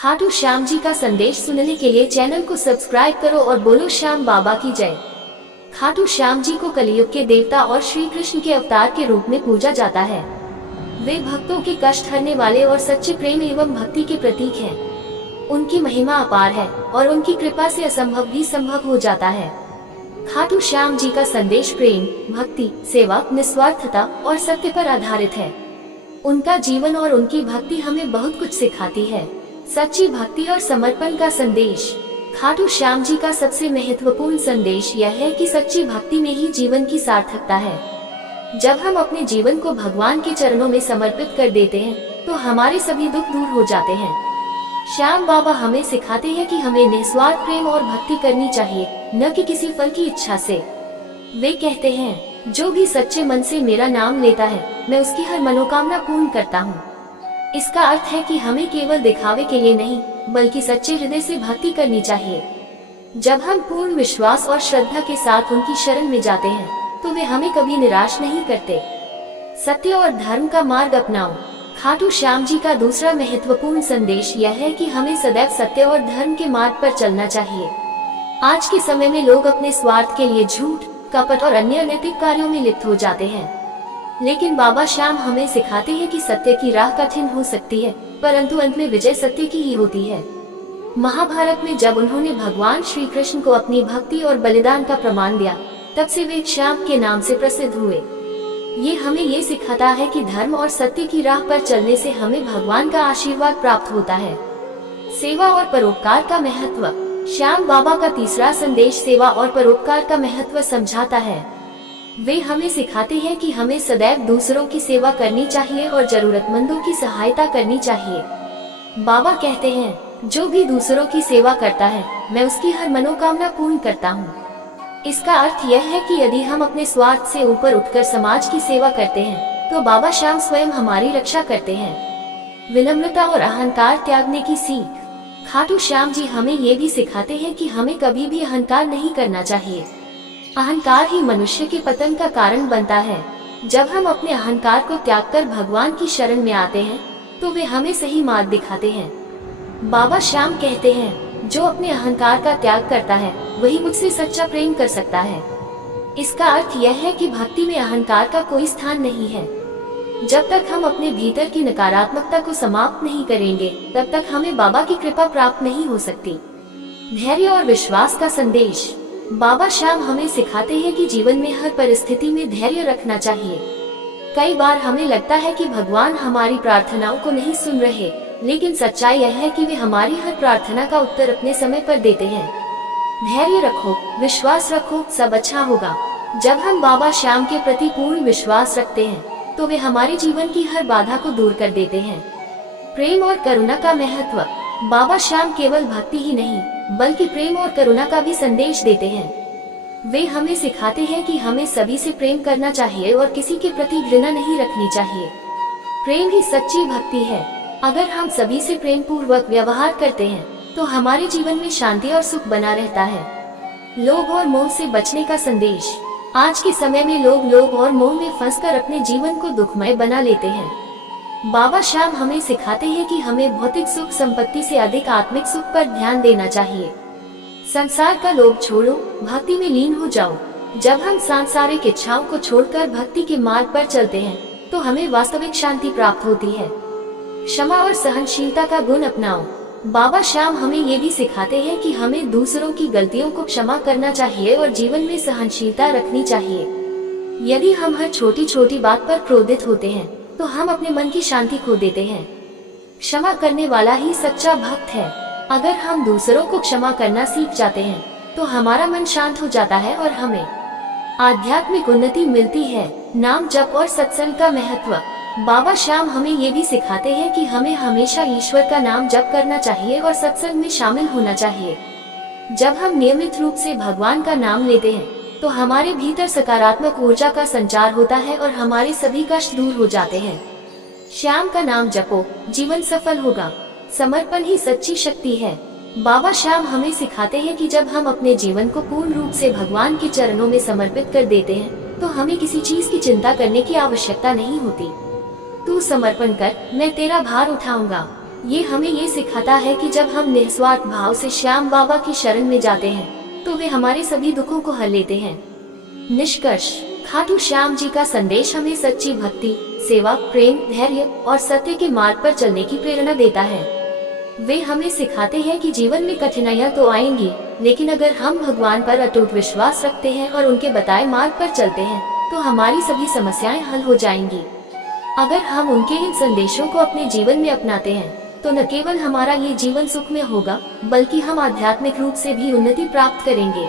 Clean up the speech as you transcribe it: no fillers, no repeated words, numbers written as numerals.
खाटू श्याम जी का संदेश सुनने के लिए चैनल को सब्सक्राइब करो और बोलो श्याम बाबा की जय। खाटू श्याम जी को कलियुग के देवता और श्री कृष्ण के अवतार के रूप में पूजा जाता है। वे भक्तों के कष्ट हरने वाले और सच्चे प्रेम एवं भक्ति के प्रतीक हैं। उनकी महिमा अपार है और उनकी कृपा से असंभव भी संभव हो जाता है। खाटू श्याम जी का संदेश प्रेम, भक्ति, सेवा, निस्वार्थता और सत्य पर आधारित है। उनका जीवन और उनकी भक्ति हमें बहुत कुछ सिखाती है। सच्ची भक्ति और समर्पण का संदेश। खाटू श्याम जी का सबसे महत्वपूर्ण संदेश यह है कि सच्ची भक्ति में ही जीवन की सार्थकता है। जब हम अपने जीवन को भगवान के चरणों में समर्पित कर देते हैं तो हमारे सभी दुख दूर हो जाते हैं। श्याम बाबा हमें सिखाते हैं कि हमें निस्वार्थ प्रेम और भक्ति करनी चाहिए, न कि किसी फल की इच्छा से। वे कहते हैं, जो भी सच्चे मन से मेरा नाम लेता है, मैं उसकी हर मनोकामना पूर्ण करता हूँ। इसका अर्थ है कि हमें केवल दिखावे के लिए नहीं, बल्कि सच्चे हृदय से भक्ति करनी चाहिए। जब हम पूर्ण विश्वास और श्रद्धा के साथ उनकी शरण में जाते हैं, तो वे हमें कभी निराश नहीं करते। सत्य और धर्म का मार्ग अपनाओ। खाटू श्याम जी का दूसरा महत्वपूर्ण संदेश यह है कि हमें सदैव सत्य और धर्म के मार्ग पर चलना चाहिए। आज के समय में लोग अपने स्वार्थ के लिए झूठ, कपट और अन्य अनैतिक कार्यों में लिप्त हो जाते हैं। लेकिन बाबा श्याम हमें सिखाते हैं कि सत्य की राह कठिन हो सकती है, परंतु अंत में विजय सत्य की ही होती है। महाभारत में जब उन्होंने भगवान श्री कृष्ण को अपनी भक्ति और बलिदान का प्रमाण दिया, तब से वे श्याम के नाम से प्रसिद्ध हुए। ये हमें ये सिखाता है कि धर्म और सत्य की राह पर चलने से हमें भगवान का आशीर्वाद प्राप्त होता है। सेवा और परोपकार का महत्व। श्याम बाबा का तीसरा संदेश सेवा और परोपकार का महत्व समझाता है। वे हमें सिखाते हैं कि हमें सदैव दूसरों की सेवा करनी चाहिए और जरूरतमंदों की सहायता करनी चाहिए। बाबा कहते हैं, जो भी दूसरों की सेवा करता है, मैं उसकी हर मनोकामना पूर्ण करता हूँ। इसका अर्थ यह है कि यदि हम अपने स्वार्थ से ऊपर उठकर समाज की सेवा करते हैं, तो बाबा श्याम स्वयं हमारी रक्षा करते हैं। विनम्रता और अहंकार त्यागने की सीख। खाटू श्याम जी हमें ये भी सिखाते हैं कि हमें कभी भी अहंकार नहीं करना चाहिए। अहंकार ही मनुष्य के पतन का कारण बनता है। जब हम अपने अहंकार को त्यागकर भगवान की शरण में आते हैं, तो वे हमें सही मार्ग दिखाते हैं। बाबा श्याम कहते हैं, जो अपने अहंकार का त्याग करता है, वही मुझसे सच्चा प्रेम कर सकता है। इसका अर्थ यह है कि भक्ति में अहंकार का कोई स्थान नहीं है। जब तक हम अपने भीतर की नकारात्मकता को समाप्त नहीं करेंगे, तब तक हमें बाबा की कृपा प्राप्त नहीं हो सकती। धैर्य और विश्वास का संदेश। बाबा श्याम हमें सिखाते हैं कि जीवन में हर परिस्थिति में धैर्य रखना चाहिए। कई बार हमें लगता है कि भगवान हमारी प्रार्थनाओं को नहीं सुन रहे, लेकिन सच्चाई यह है कि वे हमारी हर प्रार्थना का उत्तर अपने समय पर देते हैं। धैर्य रखो, विश्वास रखो, सब अच्छा होगा। जब हम बाबा श्याम के प्रति पूर्ण विश्वास रखते हैं, तो वे हमारे जीवन की हर बाधा को दूर कर देते हैं। प्रेम और करुणा का महत्व। बाबा श्याम केवल भक्ति ही नहीं, बल्कि प्रेम और करुणा का भी संदेश देते हैं। वे हमें सिखाते हैं कि हमें सभी से प्रेम करना चाहिए और किसी के प्रति घृणा नहीं रखनी चाहिए। प्रेम ही सच्ची भक्ति है। अगर हम सभी से प्रेम पूर्वक व्यवहार करते हैं, तो हमारे जीवन में शांति और सुख बना रहता है। लोभ और मोह से बचने का संदेश। आज के समय में लोग और मोह में फंसकर अपने जीवन को दुखमय बना लेते हैं। बाबा श्याम हमें सिखाते हैं कि हमें भौतिक सुख संपत्ति से अधिक आत्मिक सुख पर ध्यान देना चाहिए। संसार का लोभ छोड़ो, भक्ति में लीन हो जाओ। जब हम सांसारिक इच्छाओं को छोड़कर भक्ति के मार्ग पर चलते हैं, तो हमें वास्तविक शांति प्राप्त होती है। क्षमा और सहनशीलता का गुण अपनाओ। बाबा श्याम हमें ये भी सिखाते हैं कि हमें दूसरों की गलतियों को क्षमा करना चाहिए और जीवन में सहनशीलता रखनी चाहिए। यदि हम हर छोटी छोटी बात पर क्रोधित होते हैं, तो हम अपने मन की शांति खो देते हैं। क्षमा करने वाला ही सच्चा भक्त है। अगर हम दूसरों को क्षमा करना सीख जाते हैं, तो हमारा मन शांत हो जाता है और हमें आध्यात्मिक उन्नति मिलती है। नाम जप और सत्संग का महत्व। बाबा श्याम हमें ये भी सिखाते हैं कि हमें हमेशा ईश्वर का नाम जप करना चाहिए और सत्संग में शामिल होना चाहिए। जब हम नियमित रूप से भगवान का नाम लेते हैं, तो हमारे भीतर सकारात्मक ऊर्जा का संचार होता है और हमारे सभी कष्ट दूर हो जाते हैं। श्याम का नाम जपो, जीवन सफल होगा। समर्पण ही सच्ची शक्ति है। बाबा श्याम हमें सिखाते हैं कि जब हम अपने जीवन को पूर्ण रूप से भगवान के चरणों में समर्पित कर देते हैं, तो हमें किसी चीज की चिंता करने की आवश्यकता नहीं होती। तू समर्पण कर, मैं तेरा भार उठाऊंगा। ये हमें ये सिखाता है कि जब हम निस्वार्थ भाव से श्याम बाबा की शरण में जाते हैं तो वे हमारे सभी दुखों को हल लेते हैं। निष्कर्ष, खाटू श्याम जी का संदेश हमें सच्ची भक्ति, सेवा, प्रेम, धैर्य और सत्य के मार्ग पर चलने की प्रेरणा देता है। वे हमें सिखाते हैं कि जीवन में कठिनाइयां तो आएंगी, लेकिन अगर हम भगवान पर अटूट विश्वास रखते हैं और उनके बताए मार्ग पर चलते हैं तो हमारी सभी समस्याएं हल हो जाएंगी। अगर हम उनके इन संदेशों को अपने जीवन में अपनाते हैं तो न केवल हमारा ये जीवन सुख में होगा, बल्कि हम आध्यात्मिक रूप से भी उन्नति प्राप्त करेंगे।